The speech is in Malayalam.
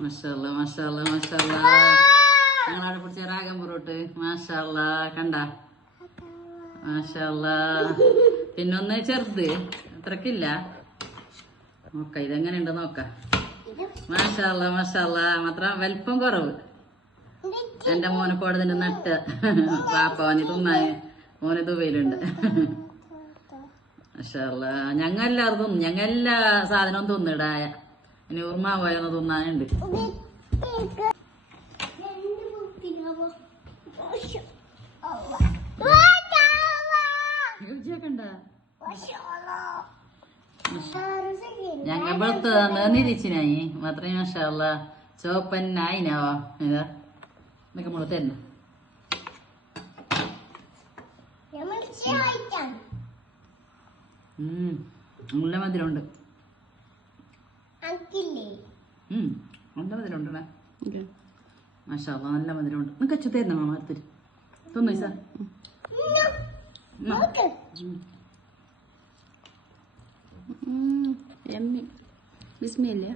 മാഷാഅല്ലാ മാഷാഅല്ലാ മാഷാഅല്ലാ ഞങ്ങളവിടെ പിടിച്ച രാഗം പൊറോട്ട് മാഷാഅല്ലാ കണ്ട മാഷാഅല്ലാ പിന്നൊന്ന് ചെറുത് അത്രക്കില്ല നോക്ക ഇതെങ്ങനെയുണ്ട് നോക്ക മാഷാഅല്ലാ മാഷാഅല്ലാ മാത്രം വലിപ്പം കുറവ് എന്റെ മോനെ കോടതിന്റെ നട്ട് പാപ്പ ഓന് തിന്നാൻ മോന് ദുബൈയിലുണ്ട് മാഷാഅല്ലാ ഞങ്ങ എല്ലാ സാധനവും തിന്നിടായ ഇനി ഉർമാ പോയൊന്ന് തിന്നാനുണ്ട് ഞങ്ങ വെളുത്ത് നിരിച്ചിനായി മാത്രമേ മാഷാഅല്ലാ ചോപ്പന്നായിനാവോ ഇതാ എന്നൊക്കെ നമ്മള് തന്നെ നല്ല മധുരമുണ്ട് നല്ല മധുരമുണ്ടേ മാഷാഅല്ലാ നല്ല മധുരമുണ്ട് നിനക്ക് അച്ചു തരുന്ന മാമ അടുത്തിരി തിന്നു സാർ ബിസ്മില്ല